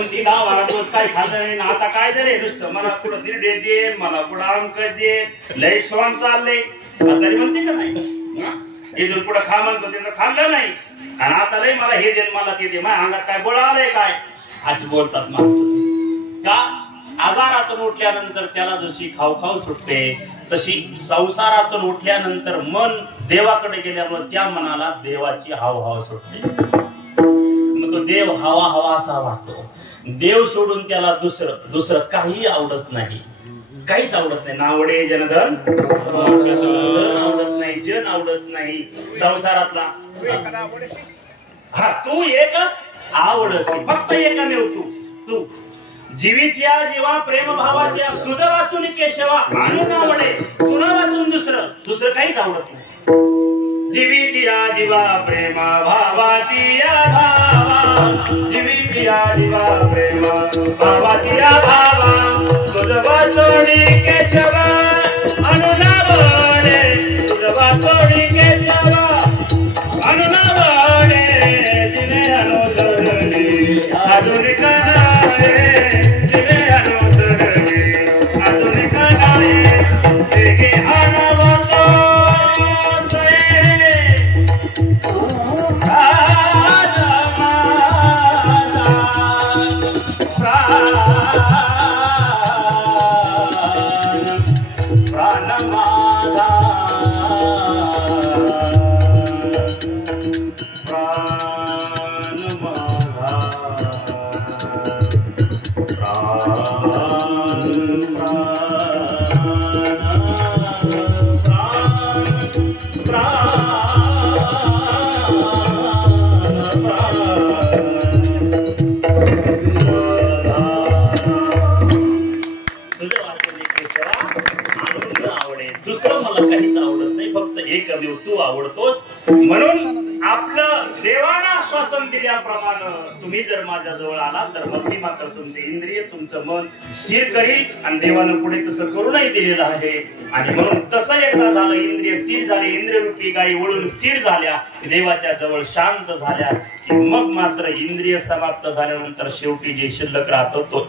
ती 10-12 दिवस काय खाल्लं नाही ना आता काय रे नुसतं मला कुठं दिरडे दे मला कुठं अंक दे लय श्वान चालले तरी म्हणते का नाही इथून पुढं खा म्हणतो तिथं खाल्लं नाही आणि आता लय मला हे दे मला ते दे माझ्या अंगात काय बळ आलंय काय असे बोलतात माणसं का आजारातून उठल्यानंतर त्याला जशी खाऊ सुटते तशी संसारातून उठल्यानंतर मन देवाकडे गेल्यामुळे त्या मनाला देवाची हाव सुटते मग तो देव हवा असा वाटतो देव सोडून त्याला दुसरं काही आवडत नाही काहीच आवडत नाही नावडे जनधन आवडत नाही जन आवडत नाही संसारातला हा तू एक आवडसी फक्त एकमेव तू जीवीच्या जीवा प्रेम भावाच्या तुझं वाचून केशवा आणून आवडे तुला वाचून दुसरं काहीच आवडत नाही जीवीची या जीवा प्रेम भावाची या भावा जीवीची या जीवा प्रेम भावाची या भावा तुझं वाचून केशवा आणून आवडे तुझं वाचून केशवा आणून आवडे जिने अनुसरली अजून काय तू आवडतोस म्हणून आपलं देवानं आश्वासन दिल्याप्रमाणे तुम्ही जर माझ्या जवळ आला तर मग मी मात्र तुमचे इंद्रिय तुमचं मन स्थिर करील आणि देवानं पुढे तसं करूनही दिलेलं आहे आणि म्हणून तसं एकदा झालं इंद्रिय स्थिर झाले इंद्रियरूपी गायी वळून स्थिर झाल्या देवाच्या जवळ शांत झाल्या की मग मात्र इंद्रिय समाप्त झाल्यानंतर शेवटी जे शिल्लक राहतो तो